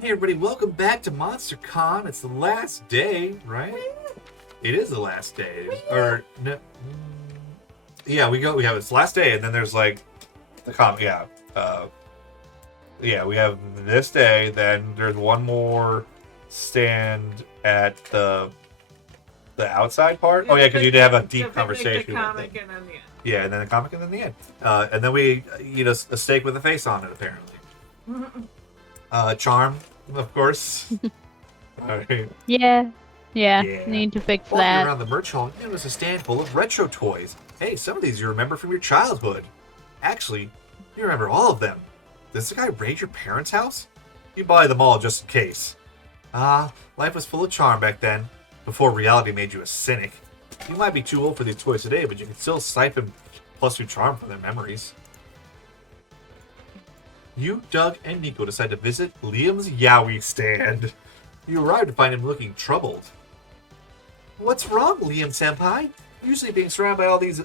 Hey everybody, welcome back to Monster Con. It's the last day, right? It is the last day. Or no, yeah, we have it's the last day and then there's like the we have this day, then there's one more stand at the outside part. Oh yeah, because you did have a deep conversation. The comic and then the end. Yeah, and then the comic and then the end. And then we eat a steak with a face on it apparently. Charm, of course. All right. Yeah. Need to fix Walking that. around the merch hall, you notice a stand full of retro toys. Hey, some of these you remember from your childhood. Actually, you remember all of them. Does the guy raid your parents' house? You buy them all just in case. Life was full of charm back then, before reality made you a cynic. You might be too old for these toys today, but you can still siphon plus your charm from their memories. You, Doug, and Nico decide to visit Liam's Yowie stand. You arrive to find him looking troubled. What's wrong, Liam-senpai? Usually being surrounded by all these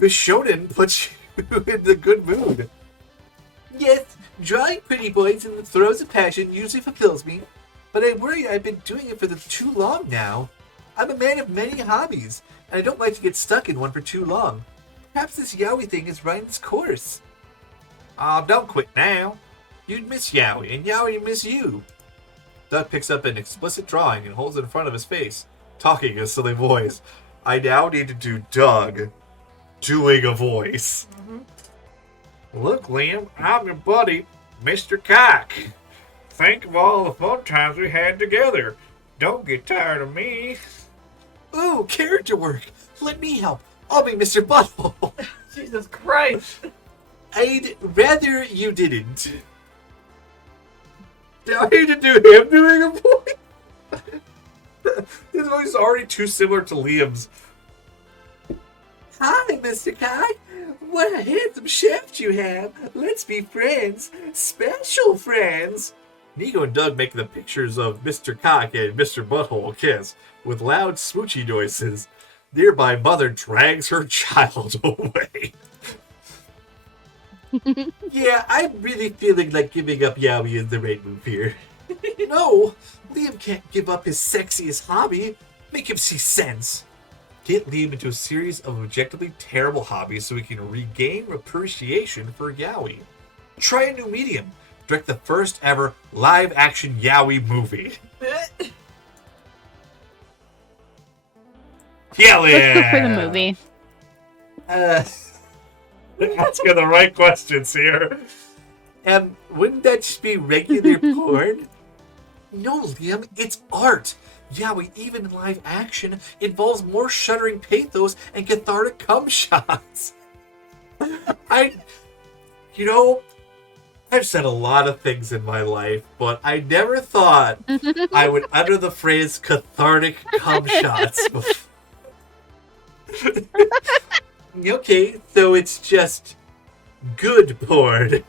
Bishonen puts you in a good mood. Yes, drawing pretty boys in the throes of passion usually fulfills me, but I worry I've been doing it for too long now. I'm a man of many hobbies, and I don't like to get stuck in one for too long. Perhaps this Yowie thing is running its course. Oh, don't quit now. You'd miss Yowie, and Yowie miss you. Doug picks up an explicit drawing and holds it in front of his face, talking in a silly voice. I now need to do Doug doing a voice. Look, Liam, I'm your buddy, Mr. Cock. Think of all the fun times we had together. Don't get tired of me. Ooh, character work. Let me help. I'll be Mr. Butthole. Jesus Christ! I'd rather you didn't. I need to do him doing a voice. His voice is already too similar to Liam's. Hi, Mr. Kai. What a handsome shaft you have. Let's be friends. Special friends. Nico and Doug make the pictures of Mr. Cock and Mr. Butthole kiss with loud smoochy noises. Nearby mother drags her child away. Yeah, I'm really feeling like giving up Yowie is the right move here. No, Liam can't give up his sexiest hobby. Make him see sense. Get Liam into a series of objectively terrible hobbies so he can regain appreciation for Yowie. Try a new medium. Direct the first ever live-action Yowie movie. Hell yeah! Let's go for the movie. Asking the right questions here. Wouldn't that just be regular porn? No, Liam, it's art. Yowie, even in live action, involves more shuddering pathos and cathartic cum shots. I've said a lot of things in my life, but I never thought I would utter the phrase cathartic cum shots before. Okay, so it's just good porn.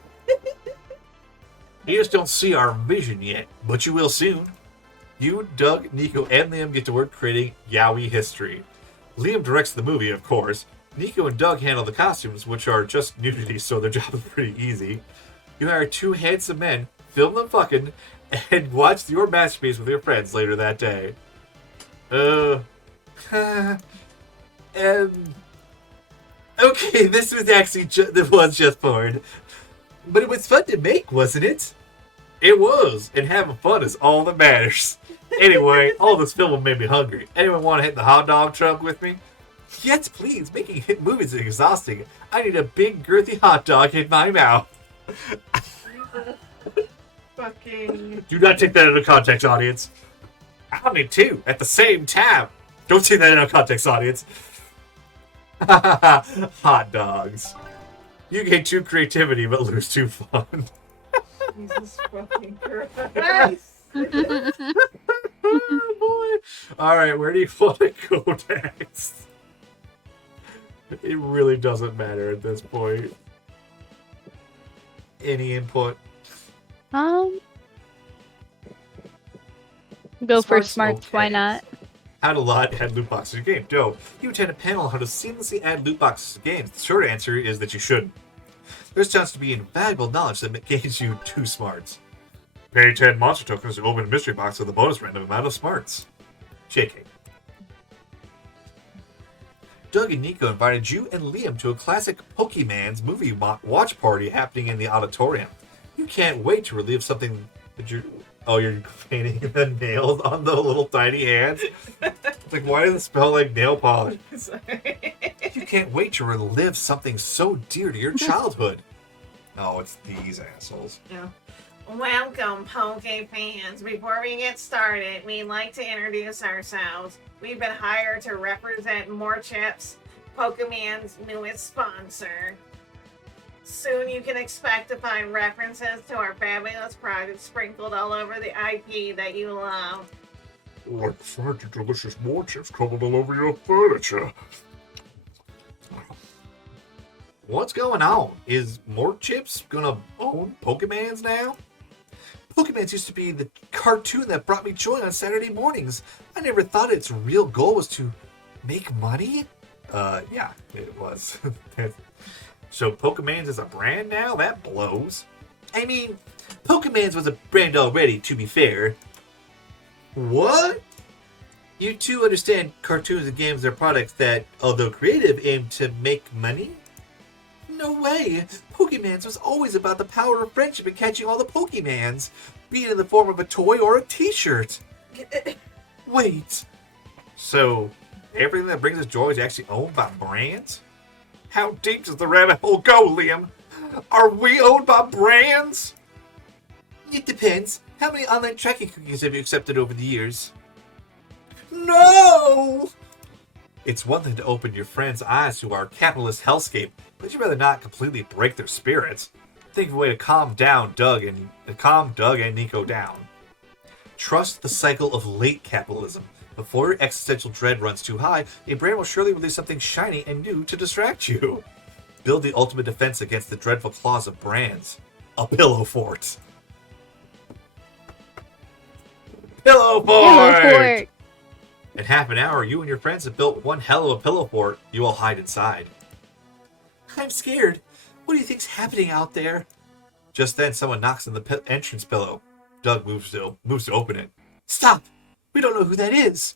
You just don't see our vision yet, but you will soon. You, Doug, Nico, and Liam get to work creating Yowie history. Liam directs the movie, of course. Nico and Doug handle the costumes, which are just nudity, so their job is pretty easy. You hire two handsome men, film them fucking, and watch your masterpiece with your friends later that day. Okay, this was actually just porn. But it was fun to make, wasn't it? It was, and having fun is all that matters. Anyway, all this film made me hungry. Anyone want to hit the hot dog truck with me? Yes, please. Making hit movies is exhausting. I need a big, girthy hot dog in my mouth. Fucking. Do not take that into context, audience. I'll need two at the same time. Don't take that into context, audience. Hot dogs. You gain 2 creativity but lose 2 fun. Jesus fucking Christ. Oh boy. Alright, where do you want to go next? It really doesn't matter at this point. Any input? Go for Smarts, smarts, okay. why not? Add a lot, add loot boxes to your game. Dope. You attend a panel on how to seamlessly add loot boxes to games. The short answer is that you shouldn't. There's chance to be invaluable knowledge that gains you 2 smarts. Pay 10 monster tokens to open a mystery box with a bonus random amount of smarts. JK. Doug and Nico invited you and Liam to a classic Pokemon's movie watch party happening in the auditorium. You can't wait to relive something that you're painting the nails on the little tiny hands. It's like, why does it smell like nail polish? Sorry. You can't wait to relive something so dear to your childhood. Oh, it's these assholes. Yeah. Welcome, Poke fans. Before we get started, we'd like to introduce ourselves. We've been hired to represent More Chips, Pokemon's newest sponsor. Soon you can expect to find references to our fabulous product sprinkled all over the IP that you love. Like funky, delicious more chips crumbled all over your furniture. What's going on? Is More Chips gonna own Pokemans now? Pokemans used to be the cartoon that brought me joy on Saturday mornings. I never thought its real goal was to make money. Yeah, it was. So Pokemans is a brand now? That blows. I mean, Pokemans was a brand already, to be fair. What? You two understand cartoons and games are products that, although creative, aim to make money? No way! Pokemans was always about the power of friendship and catching all the Pokemans, be it in the form of a toy or a t-shirt. Wait. So, everything that brings us joy is actually owned by brands? How deep does the rabbit hole go, Liam? Are we owned by brands? It depends. How many online tracking cookies have you accepted over the years? No! It's one thing to open your friends' eyes to our capitalist hellscape, but you'd rather not completely break their spirits. Think of a way to calm Doug and Nico down. Trust the cycle of late capitalism. Before your existential dread runs too high, a brand will surely release something shiny and new to distract you. Build the ultimate defense against the dreadful claws of brands. A pillow fort. Pillow fort! In half an hour, you and your friends have built one hell of a pillow fort you all hide inside. I'm scared. What do you think's happening out there? Just then, someone knocks on the entrance pillow. Doug moves to open it. Stop! We don't know who that is.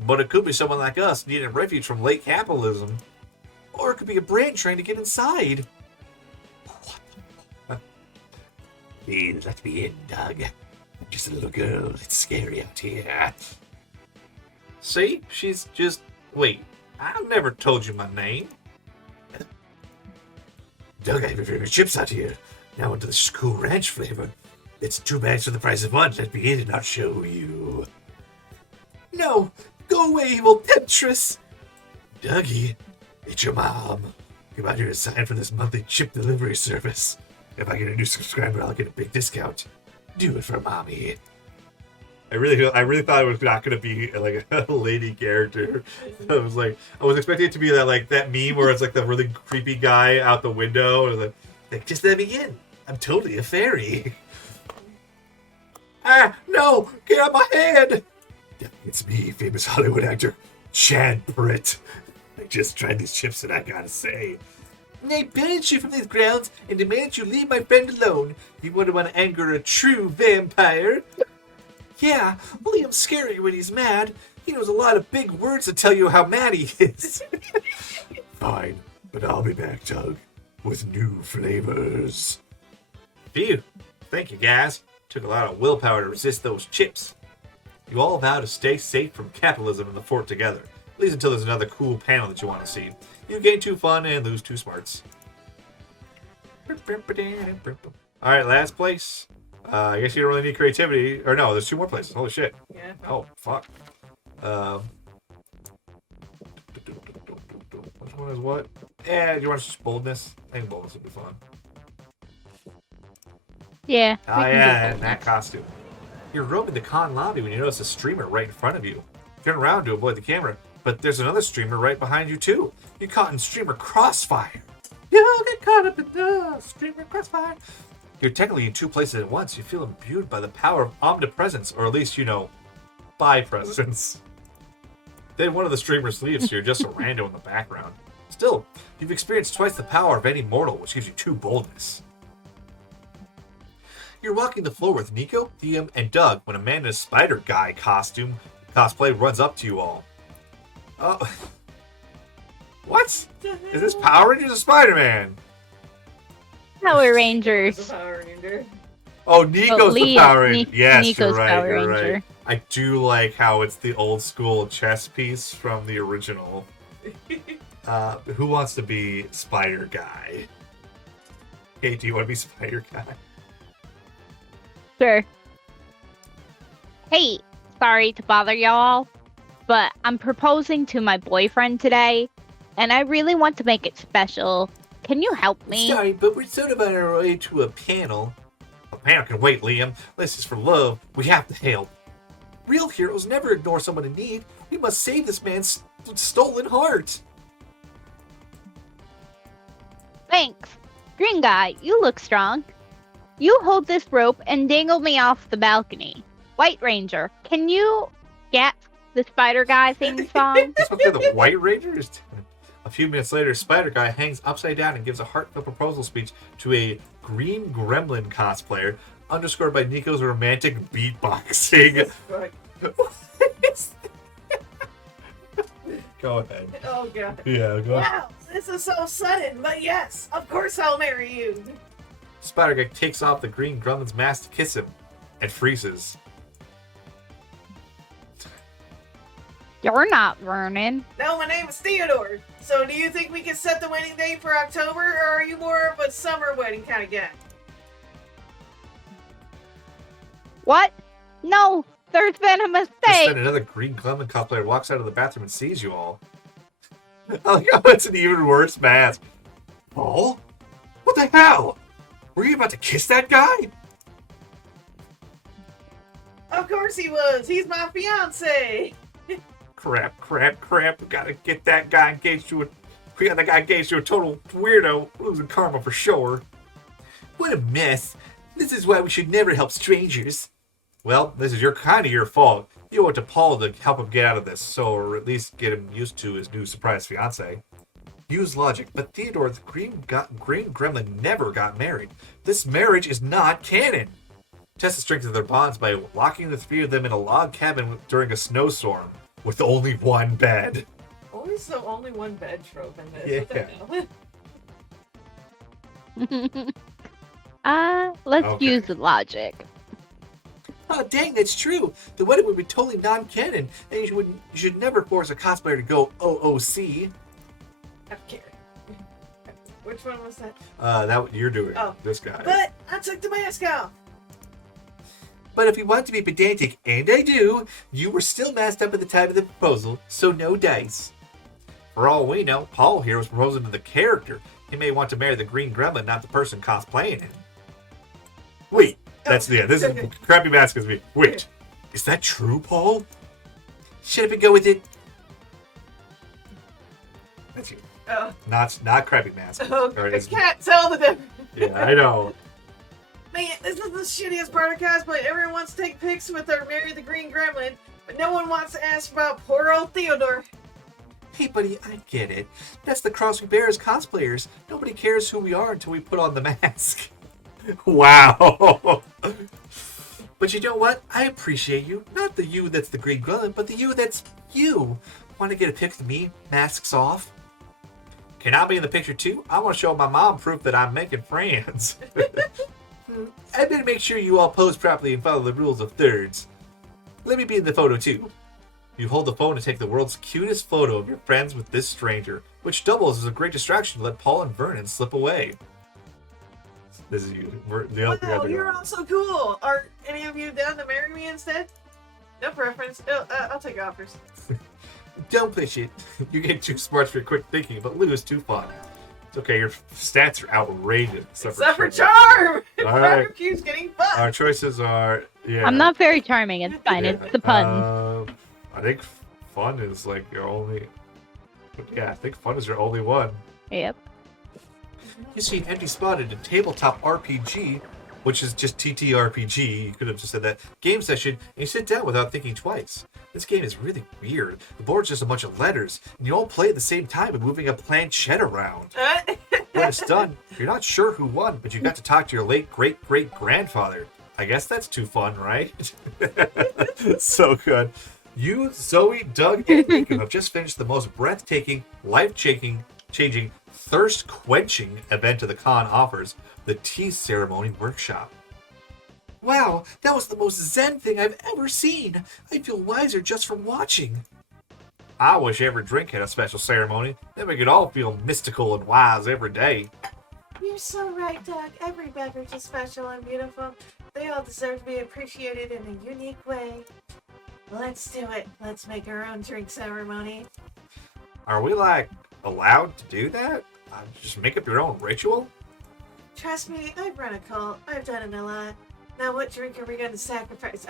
But it could be someone like us needing refuge from late capitalism. Or it could be a brand trying to get inside. Please let me in, Doug. I'm just a little girl. It's scary out here. See? She's just... Wait. I've never told you my name. Doug, I have your favorite chips out here. Now into the cool ranch flavor. It's 2 bags for the price of 1. Let me in and I'll show you. No! Go away, evil temptress! Dougie, it's your mom. Come out here to sign for this monthly chip delivery service. If I get a new subscriber, I'll get a big discount. Do it for mommy. I really thought it was not going to be like a lady character. I was expecting it to be that meme where it's like the really creepy guy out the window and like just let me in. I'm totally a fairy. Ah, no! Get out of my head! It's me, famous Hollywood actor, Chad Britt. I just tried these chips and I gotta say. I banished you from these grounds and demand you leave my friend alone. You wouldn't want to anger a true vampire. Yeah, Liam's scary when he's mad. He knows a lot of big words to tell you how mad he is. Fine, but I'll be back, Doug, with new flavors. Phew. Thank you, guys. Took a lot of willpower to resist those chips. You all vow to stay safe from capitalism in the fort together, at least until there's another cool panel that you want to see. You gain 2 fun and lose 2 smarts. Alright, last place. I guess you don't really need creativity. Or no, there's 2 more places. Holy shit. Yeah. Oh, fuck. Which one is what? Yeah, do you want just boldness? I think boldness would be fun. Yeah. Oh yeah, and that costume. You're roaming the con lobby when you notice a streamer right in front of you. Turn around to avoid the camera, but there's another streamer right behind you too. You're caught in streamer crossfire. You'll get caught up in the streamer crossfire. You're technically in 2 places at once. You feel imbued by the power of omnipresence, or at least, bi-presence. Then one of the streamers leaves, so you're just a rando in the background. Still, you've experienced twice the power of any mortal, which gives you 2 boldness. You're walking the floor with Nico, Liam, and Doug when a man in a spider guy cosplay runs up to you all. Oh. What? Is this Power Rangers or Spider-Man? Power Rangers. It's a Power Ranger. Oh, Nico's the Power Ranger. Yes, Nico's you're right. Power You're Ranger. right. I do like how it's the old school chess piece from the original. Who wants to be Spider Guy? Hey, do you want to be Spider Guy? Sure. Hey, sorry to bother y'all, but I'm proposing to my boyfriend today, and I really want to make it special. Can you help me? Sorry, but we're sort of on our way to a panel. A panel can wait, Liam. This is for love. We have to help. Real heroes never ignore someone in need. We must save this man's stolen heart. Thanks. Green guy, you look strong. You hold this rope and dangle me off the balcony. White Ranger, can you get the Spider Guy theme song? That's what they're the White Rangers. A few minutes later, Spider Guy hangs upside down and gives a heartfelt proposal speech to a green Gremlin cosplayer, underscored by Nico's romantic beatboxing. Go ahead. Oh, God. Yeah, go ahead. Wow, this is so sudden, but yes, of course I'll marry you. Spider Guy takes off the green Gremlin's mask to kiss him and freezes. You're not Vernon. No, my name is Theodore. So do you think we can set the wedding date for October, or are you more of a summer wedding kind of guy? What? No, there's been a Just mistake. then another green Gremlin cosplayer walks out of the bathroom and sees you all. I like how it's an even worse mask. Paul? What the hell? Were you about to kiss that guy? Of course he was. He's my fiance. Crap. We gotta get that guy engaged to a total weirdo, losing karma for sure. What a mess. This is why we should never help strangers. Well, this is kind of your fault. You owe it to Paul to help him get out of this, or at least get him used to his new surprise fiance. Use logic, but Theodore, the green Gremlin, never got married. This marriage is not canon. Test the strength of their bonds by locking the three of them in a log cabin during a snowstorm, with only one bed. Only one bed trope in this. Yeah. What the hell? Let's Okay. use the logic. Oh, dang, that's true. The wedding would be totally non-canon, and you should never force a cosplayer to go OOC. I'm scared. Which one was that? That what you're doing. Oh. This guy. But I took the mask off. But if you want to be pedantic, and I do, you were still masked up at the time of the proposal, so no dice. For all we know, Paul here was proposing to the character. He may want to marry the green Gremlin, not the person cosplaying him. Wait, this is crappy mask is me. Wait, is that true, Paul? Shut up and go with it. That's you. Oh, Not crappy mask. Or I it is- can't tell the difference. yeah, I know. Man, this is the shittiest part of cosplay. Everyone wants to take pics with their Marry the Green Gremlin, but no one wants to ask about poor old Theodore. Hey, buddy, I get it. That's the cross we bear as cosplayers. Nobody cares who we are until we put on the mask. Wow. But you know what? I appreciate you. Not the you that's the green Gremlin, but the you that's you. Want to get a pic of me, masks off? Can I be in the picture too? I want to show my mom proof that I'm making friends. I better make sure you all pose properly and follow the rules of thirds. Let me be in the photo too. You hold the phone to take the world's cutest photo of your friends with this stranger, which doubles as a great distraction to let Paul and Vernon slip away. This is you. Wow, you're all so cool. Are any of you down to marry me instead? No preference. I'll take offers. Don't push it. You get too smart for your quick thinking, but lose too fun. It's okay, your stats are outrageous. Except for charm! All Charm right. keeps getting fucked. Our choices are, yeah. I'm not very charming. It's fine. Yeah, It's the puns. I think fun is like your only. Yeah, I think fun is your only one. Yep. You see an empty spot in a tabletop RPG. which is just TTRPG. You could have just said that. Game session, and you sit down without thinking twice. This game is really weird. The board's just a bunch of letters, and you all play at the same time by moving a planchette around. When it's done, you're not sure who won, but you got to talk to your late great-great-grandfather. I guess that's too fun, right? So good. You, Zoe, Doug, and Nico have just finished the most breathtaking, life-changing, thirst-quenching event of the con offers, the tea ceremony workshop. Wow, that was the most zen thing I've ever seen. I feel wiser just from watching. I wish every drink had a special ceremony. Then we could all feel mystical and wise every day. You're so right, Doug. Every beverage is special and beautiful. They all deserve to be appreciated in a unique way. Let's do it. Let's make our own drink ceremony. Are we, allowed to do that? Just make up your own ritual? Trust me, I've run a cult. I've done it a lot. Now what drink are we going to celebrate?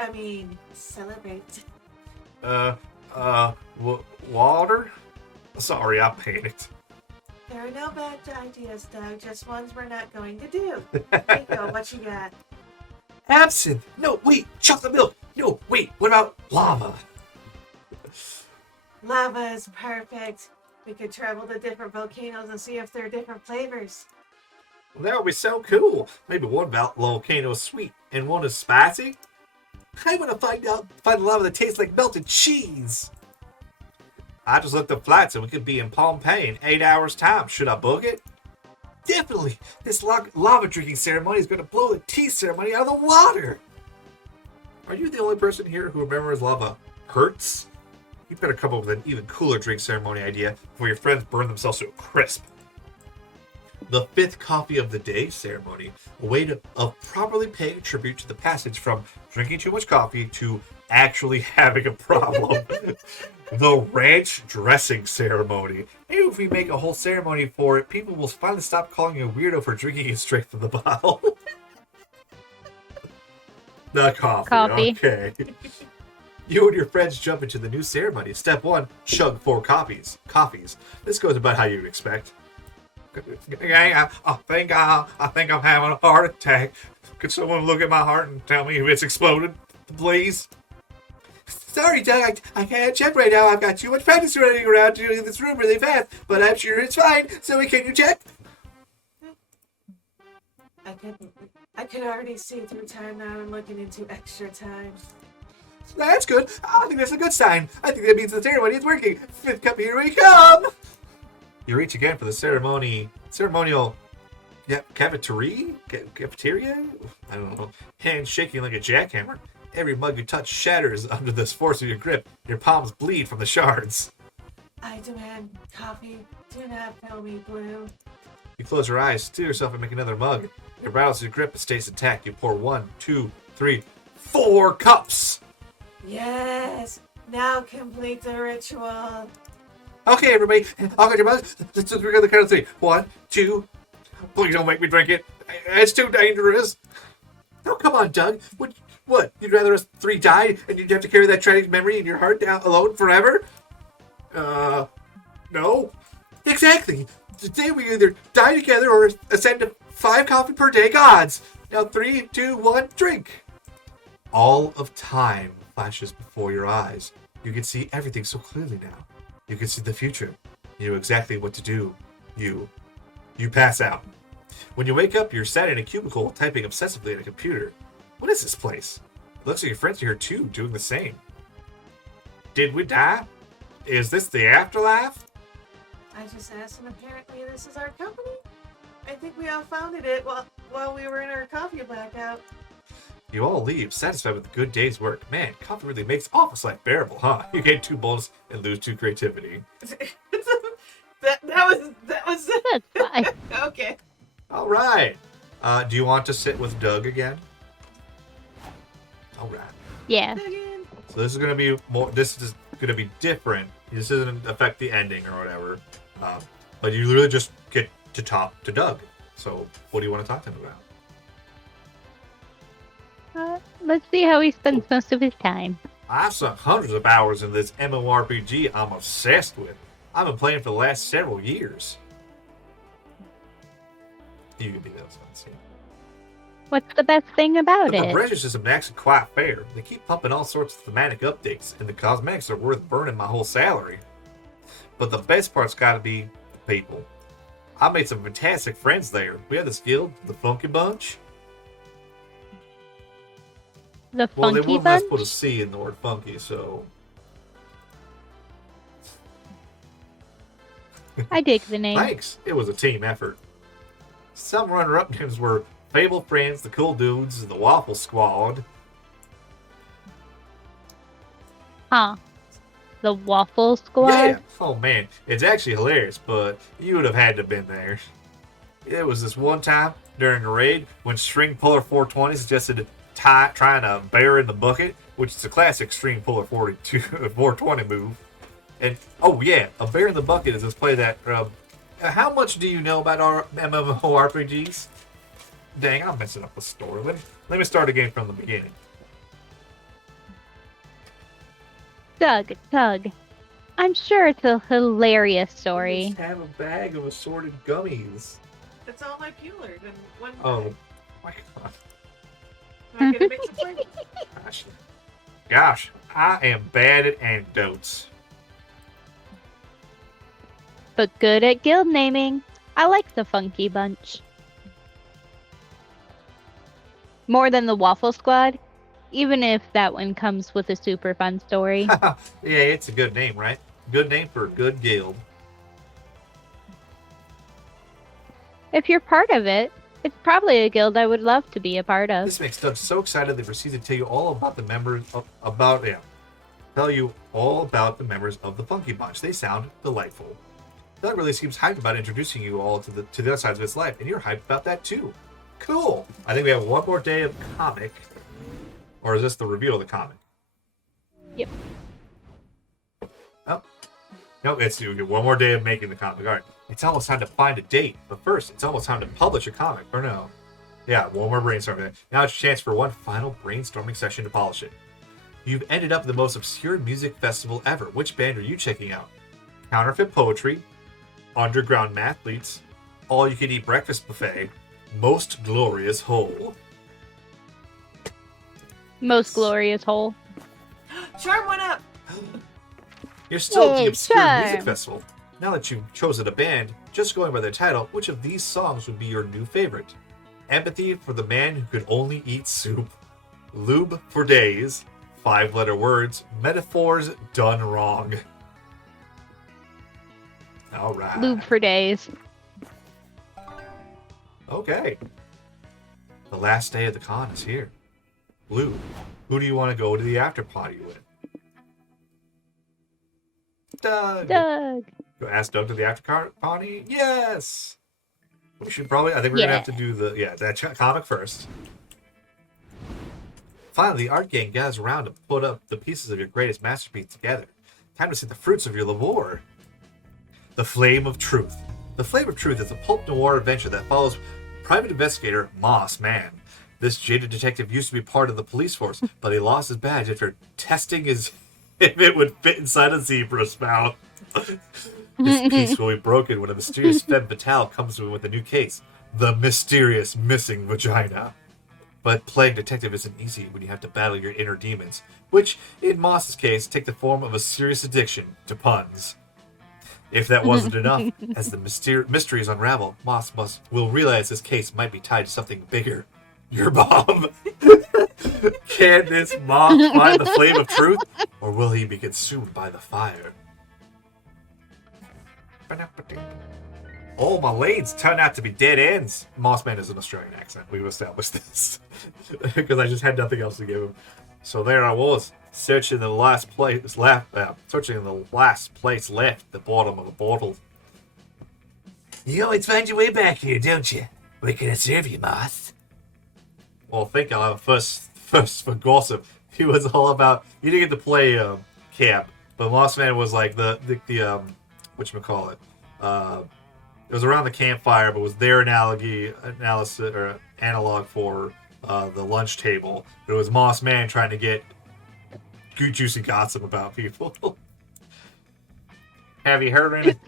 Water? Sorry, I panicked. There are no bad ideas, Doug. Just ones we're not going to do. Nico, what you got? Absinthe! No, wait! Chocolate milk! No, wait! What about lava? Lava is perfect. We could travel to different volcanoes and see if there are different flavors. That would be so cool. Maybe one volcano is sweet and one is spicy. I want to find lava that tastes like melted cheese. I just looked up flights and we could be in Pompeii in 8 hours' time. Should I book it? Definitely. This lava drinking ceremony is going to blow the tea ceremony out of the water. Are you the only person here who remembers lava hurts? You better come up with an even cooler drink ceremony idea before your friends burn themselves to a crisp. The 5th coffee of the day ceremony, a way of properly paying tribute to the passage from drinking too much coffee to actually having a problem. The ranch dressing ceremony. Maybe if we make a whole ceremony for it, people will finally stop calling you a weirdo for drinking it straight from the bottle. The coffee. Okay. You and your friends jump into the new ceremony. Step 1, chug 4 coffees. This goes about how you'd expect. I think I'm having a heart attack. Could someone look at my heart and tell me if it's exploded, please? Sorry, Doug, I can't check right now. I've got too much practice running around doing this room really fast, but I'm sure it's fine. Zoe, can you check? I could already see through time now and looking into extra time. That's good. I think that's a good sign. I think that means the ceremony is working. 5th cup, here we come. You reach again for the ceremonial cafeteria? I don't know. Hands shaking like a jackhammer. Every mug you touch shatters under the force of your grip. Your palms bleed from the shards. I demand coffee. Do not fill me blue. You close your eyes, steal yourself, and make another mug. Your battles your grip, but stays intact. You pour 1, 2, 3, 4 cups. Yes. Now complete the ritual. Okay, everybody, I'll get your mugs. Let's drink on the count of 3. 1, 2. Please don't make me drink it. It's too dangerous. Oh, come on, Doug. What? You'd rather us 3 die and you'd have to carry that tragic memory in your heart down alone forever? No. Exactly. Today we either die together or ascend to 5 coffee per day gods. Now 3, 2, 1, drink. All of time flashes before your eyes. You can see everything so clearly now. You can see the future. You know exactly what to do. You pass out. When you wake up, you're sat in a cubicle typing obsessively at a computer. What is this place? It looks like your friends are here too, doing the same. Did we die? Is this the afterlife? I just asked, and apparently this is our company. I think we all founded it while we were in our coffee blackout. You all leave, satisfied with the good day's work. Man, coffee really makes office life bearable, huh? You gain 2 bonus and lose 2 creativity. that was That's fine. okay. All right. Do you want to sit with Doug again? All right. Yeah. Again. So this is going to be more. This is going to be different. This doesn't affect the ending or whatever. But you literally just get to talk to Doug. So what do you want to talk to him about? Let's see how he spends most of his time. I've sunk hundreds of hours in this MMORPG I'm obsessed with. I've been playing for the last several years. You can be those ones, yeah. What's the best thing about The it? progression system is actually quite fair. They keep pumping all sorts of thematic updates, and the cosmetics are worth burning my whole salary. But the best part's gotta be the people. I made some fantastic friends there. We have this guild, the Funky Bunch. The Well, they Funky wouldn't let us Bunch? put a C in the word funky, so... I dig the name. Thanks. It was a team effort. Some runner-up names were Fable Friends, the Cool Dudes, the Waffle Squad. Huh. The Waffle Squad? Yeah. Oh man, it's actually hilarious, but you would have had to have been there. It was this one time during a raid when String Puller 420 suggested trying to bear in the bucket, which is a classic String Puller 420 move. And oh yeah, a bear in the bucket is this play that. How much do you know about our MMORPGs? Dang, I'm messing up the story. Let me start again from the beginning. Doug. I'm sure it's a hilarious story. Just have a bag of assorted gummies. It's all my Pewlers in one Oh bag. my god. Am I gonna mix it for you? Gosh, I am bad at anecdotes. But good at guild naming. I like the Funky Bunch. More than the Waffle Squad, even if that one comes with a super fun story. Yeah, it's a good name, right? Good name for a good guild. If you're part of it, it's probably a guild I would love to be a part of. This makes Doug so excited they proceed to tell you all about the members tell you all about the members of the Funky Bunch. They sound delightful. Doug really seems hyped about introducing you all to the other sides of his life, and you're hyped about that too. Cool. I think we have one more day of comic. Or is this the reveal of the comic? Yep. Oh. No, it's one more day of making the comic. All right. It's almost time to find a date. But first, it's almost time to publish a comic. Or no. Yeah, one more brainstorming. Now it's your chance for one final brainstorming session to polish it. You've ended up at the most obscure music festival ever. Which band are you checking out? Counterfeit Poetry, Underground Mathletes, All You Can Eat Breakfast Buffet, Most Glorious Whole. Most glorious hole. Charm one up. You're still at the Yay, Obscure Charm. Music Festival. Now that you've chosen a band, just going by their title, which of these songs would be your new favorite? Empathy for the Man Who Could Only Eat Soup, Lube for Days, 5-letter words, Metaphors Done Wrong. All right. Lube for days. Okay. The last day of the con is here. Lube, who do you want to go to the after party with? Doug. Doug. Go ask Doug to the after party? Yes! We should probably, I think we're going to have to do that comic first. Finally, the art gang gathers around to put up the pieces of your greatest masterpiece together. Time to see the fruits of your labor. The Flame of Truth. The Flame of Truth is a pulp noir adventure that follows private investigator Moss Man. This jaded detective used to be part of the police force, but he lost his badge after testing if it would fit inside a zebra's mouth. His peace will be broken when a mysterious femme fatale comes to him with a new case, the mysterious missing vagina. But playing detective isn't easy when you have to battle your inner demons, which, in Moss's case, take the form of a serious addiction to puns. If that wasn't enough, as the mysteries unravel, Moss will realize his case might be tied to something bigger. Your bomb. Can this moth find the flame of truth, or will he be consumed by the fire? All my lanes turn out to be dead ends. Mossman is an Australian accent. We've established this because I just had nothing else to give him. So there I was, searching the last place left, at the bottom of the bottle. You always find your way back here, don't you? Where can I serve you, Moss? Well, I think I'll have first for gossip. He was all about. You didn't get to play Cap, but Mossman was like the whatchamacallit. It was around the campfire, but was their analog for the lunch table. But it was Moss Man trying to get good juicy gossip about people. Have you heard anything?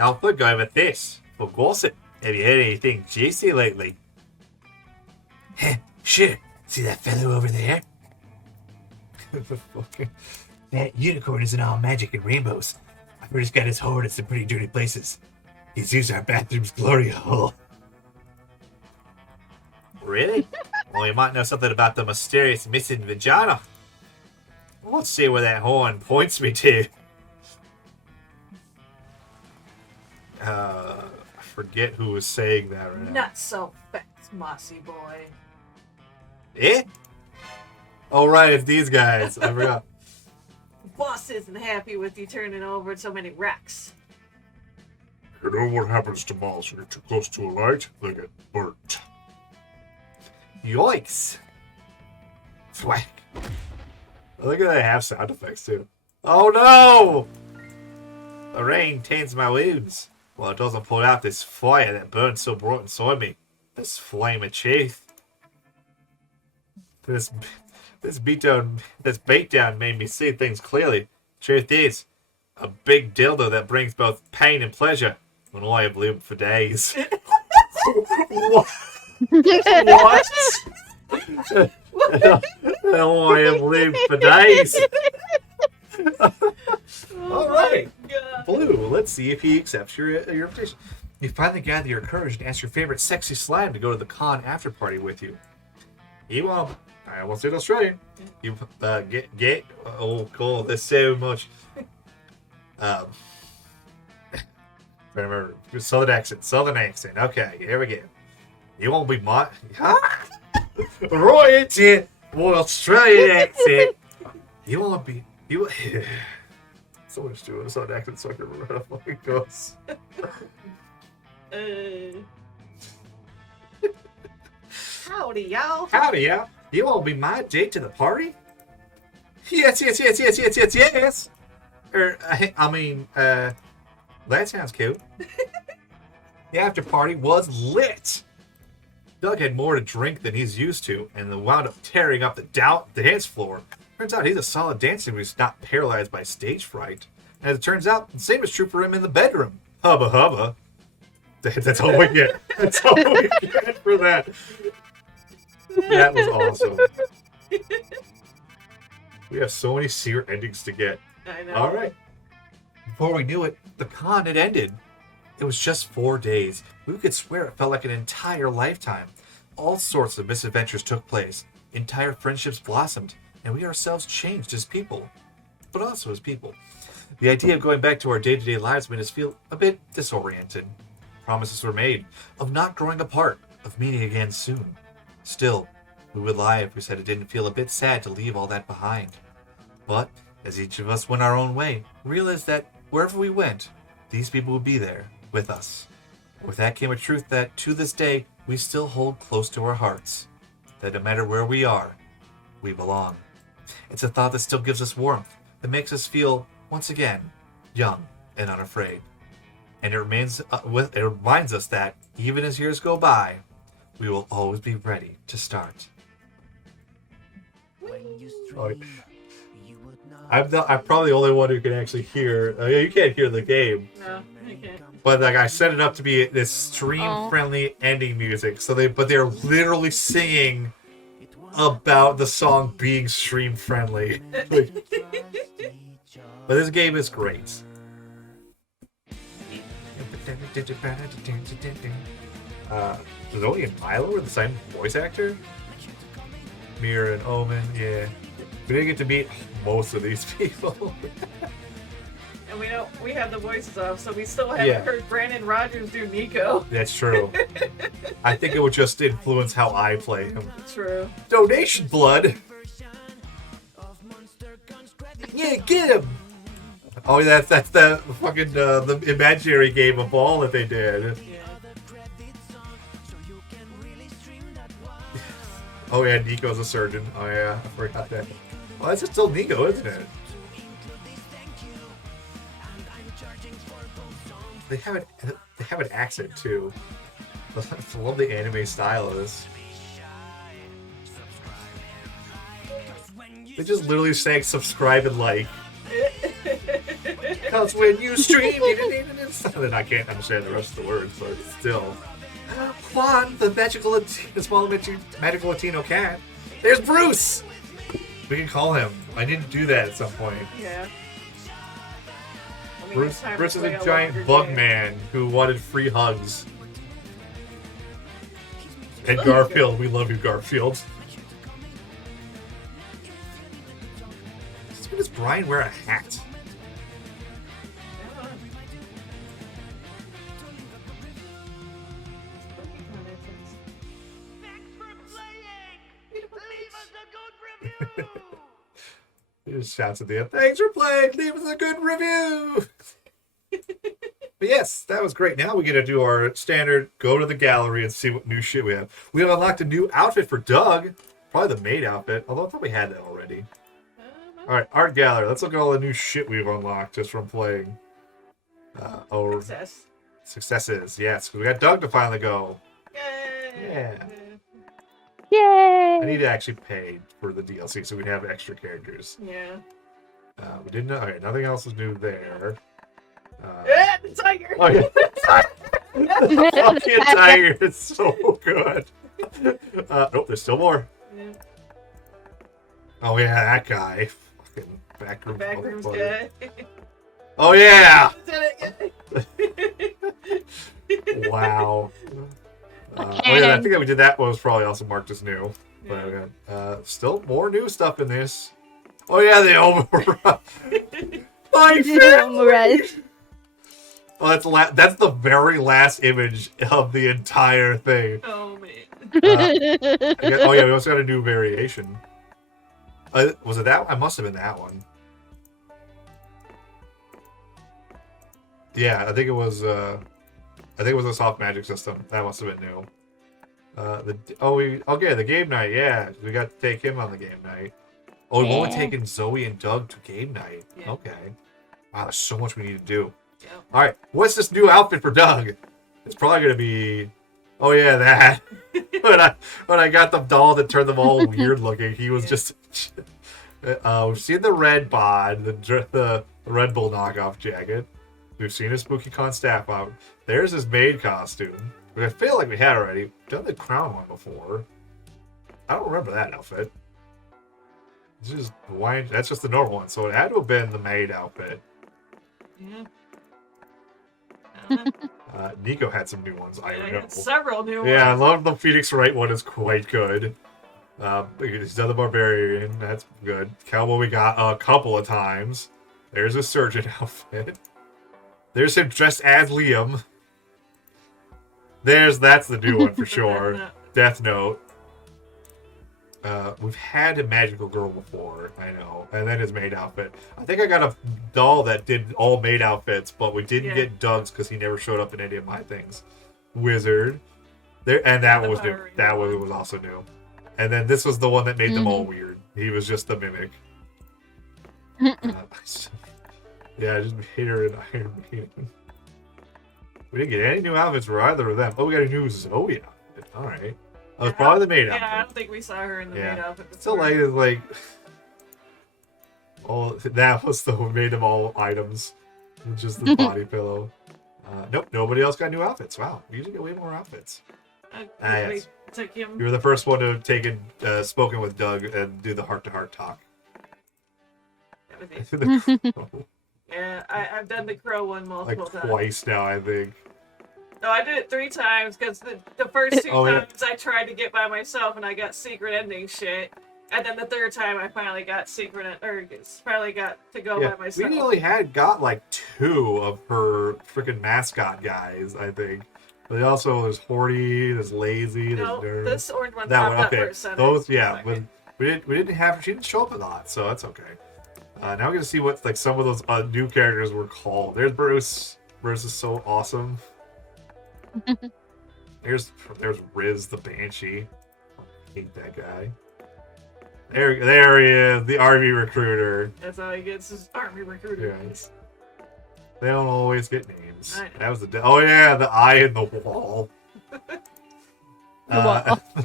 I'll go with this for gossip. Have you heard anything juicy lately? Heh, sure. See that fellow over there? That unicorn isn't all magic and rainbows. I've heard he's got his horn in some pretty dirty places. He's used our bathroom's glory hole. Really? Well, you might know something about the mysterious missing vagina. Let's see where that horn points me to. I forget who was saying that right now. Not so fast, mossy boy. Eh? Oh, right, it's these guys. I forgot. Boss isn't happy with you turning over so many wrecks. You know what happens to moths when you're too close to a light? They get burnt. Yikes. Thwack. Look at that, they have sound effects too. Oh no! The rain taints my wounds. Well, it doesn't put out this fire that burns so bright inside me. This flame of truth. This beatdown made me see things clearly. Truth is, a big dildo that brings both pain and pleasure. When all I have lived for days. What? What? Oh, I have lived for days. All right, Blue. Let's see if he accepts your invitation. You finally gather your courage and ask your favorite sexy slime to go to the con after party with you. You won't. I almost said Australian. You get. Oh, cool. There's so much. Remember, Southern accent. Okay, here we go. You won't be my. Huh? Royalty, more Australian accent. You won't be. You. Someone's doing a Southern accent so I can remember how it goes. Howdy, y'all. Howdy, y'all. You won't be my date to the party? Yes. That sounds cool. The after party was lit. Doug had more to drink than he's used to, and wound up tearing up the dance floor. Turns out he's a solid dancer who's not paralyzed by stage fright. And as it turns out, the same is true for him in the bedroom. Hubba hubba. That's all we get. That's all we get for that. That was awesome. We have so many secret endings to get. I know. All right. Before we knew it, the con had ended. It was just 4 days. We could swear it felt like an entire lifetime. All sorts of misadventures took place. Entire friendships blossomed, and we ourselves changed as people. But also as people. The idea of going back to our day-to-day lives made us feel a bit disoriented. Promises were made of not growing apart, of meeting again soon. Still, we would lie if we said it didn't feel a bit sad to leave all that behind. But, as each of us went our own way, we realized that wherever we went, these people would be there, with us. With that came a truth that, to this day, we still hold close to our hearts. That no matter where we are, we belong. It's a thought that still gives us warmth, that makes us feel, once again, young and unafraid. And it reminds us that, even as years go by, we will always be ready to start. I'm probably the only one who can actually hear. You can't hear the game. No, I can't. But like I set it up to be this stream-friendly ending music, but they're literally singing about the song being stream-friendly. But this game is great. Zoe and Milo are the same voice actor. Mira and Omen, yeah. We didn't get to meet most of these people. And we have the voices off, so we still haven't heard Brandon Rogers do Nico. That's true. I think it would just influence how I play him. True. Donation blood. Yeah, get him. Oh, that's the fucking the imaginary game of ball that they did. Yeah. Oh yeah, Nico's a surgeon. Oh yeah, I forgot that. Well, that's still Nico, isn't it? They have an accent too. I love the anime style of this. They just literally sang subscribe and like. Because when you stream, then I can't understand the rest of the words, but still. Juan, the magical Latino cat. There's Bruce! We can call him. I need to do that at some point. Yeah. I mean, Bruce it's time is to a play giant longer bug game. man who wanted free hugs. And Garfield, we love you, Garfield. When does Brian wear a hat? He just shouts at the end, thanks for playing, leave us a good review! But yes, that was great. Now we get to do our standard, go to the gallery and see what new shit we have. We have unlocked a new outfit for Doug. Probably the maid outfit, although I thought we had that already. Alright, art gallery. Let's look at all the new shit we've unlocked just from playing. Success. Successes, yes. We got Doug to finally go. Yay! Yeah. Yay! I need to actually pay for the DLC so we'd have extra characters. Yeah. We didn't know. Okay, nothing else is new there. The tiger! Oh, yeah. Fucking tiger is so good. Nope, there's still more. Yeah. Oh, yeah, that guy. Fucking backroom. Backroom's motherfucker. good. Oh, yeah! Did it. Wow. Oh, yeah, I think that we did that one was probably also marked as new. But Yeah. okay. Still more new stuff in this. Oh, yeah, the override. My family! Oh, that's the very last image of the entire thing. Oh, man. Oh, yeah, we also got a new variation. Was it that one? I must have been that one. Yeah, I think it was a soft magic system. That must have been new. The game night, yeah. We got to take him on the game night. Oh, we've only Yeah. taken Zoe and Doug to game night. Yeah. Okay. Wow, there's so much we need to do. Yeah. Alright, what's this new outfit for Doug? It's probably gonna be oh yeah, that. when I got the doll that turned them all weird looking, he was just we've seen the red bod, the Red Bull knockoff jacket. We've seen his Spooky Con staff out. There's his maid costume. I feel like we had already. We've done the crown one before. I don't remember that outfit. It's just Hawaiian. That's just the normal one. So it had to have been the maid outfit. Yeah. I don't know. Nico had some new ones. I I know. got several new ones. Yeah, I love the Phoenix Wright one. Is quite good. He's done the Barbarian. That's good. Cowboy we got a couple of times. There's a surgeon outfit. There's him dressed as Liam. That's the new one for sure. Death Note. We've had a magical girl before, I know, and then his maid outfit. I think I got a doll that did all maid outfits, but we didn't get Doug's because he never showed up in any of my things. Wizard, there, and that one was new. That one was also new. And then this was the one that made them all weird. He was just the mimic. Yeah, just Vader and Iron Maiden. We didn't get any new outfits for either of them. Oh, we got a new Zoe outfit. All right. Oh, it's probably the maid outfit. Yeah, I don't think we saw her in the maid outfit. Still like, oh, that was the made them all items, just the body pillow. Nope, nobody else got new outfits. Wow, we usually get way more outfits. Yes. Took him. You were the first one to take it, spoken with Doug and do the heart-to-heart talk. Yeah, I've done the crow one multiple times. Twice now, I think. No, I did it 3 times because the first 2 Oh, yeah. times I tried to get by myself and I got secret ending shit. And then the 3rd time I finally got finally got to go by myself. We only got like 2 of her freaking mascot guys, I think. But also there's Horty, there's Lazy, there's No, Nerd. this orange one That popped one, up okay. for a second. Those, yeah. We didn't have. She didn't show up a lot, so that's okay. Now we're gonna see what like some of those new characters were called. There's Bruce. Bruce is so awesome. There's Riz the Banshee. I hate that guy. There he is, the army recruiter. That's how he gets his army recruiter. Yes. They don't always get names. I know. That was the the eye in the wall.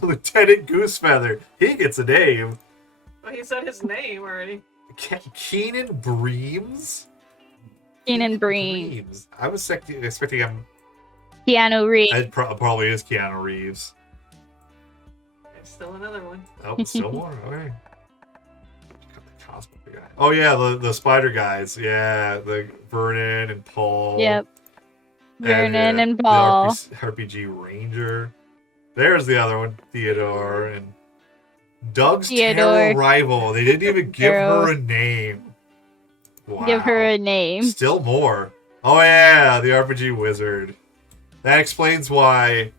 Lieutenant Goosefeather. He gets a name. Well, he said his name already. Keenan Breams. Keenan Bream. I was expecting him. Keanu Reeves. It probably is Keanu Reeves. There's still another one. Oh, still more? Okay. Got the cosplay guy. Oh, yeah, the spider guys. Yeah, the Vernon and Paul. Yep. Vernon and the Paul. RPG Ranger. There's the other one, Theodore. And Doug's Theodore. terrible rival. They didn't even give Arrow. her a name. Wow. Give her a name. Still more. Oh, yeah, the RPG Wizard. That explains why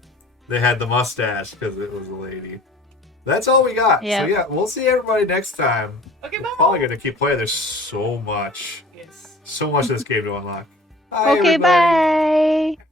they had the mustache, because it was a lady. That's all we got. Yep. So, yeah, we'll see everybody next time. Okay, We're bye. probably going to keep playing. There's so much. Yes. So much of this game to unlock. Bye, Okay, everybody. bye.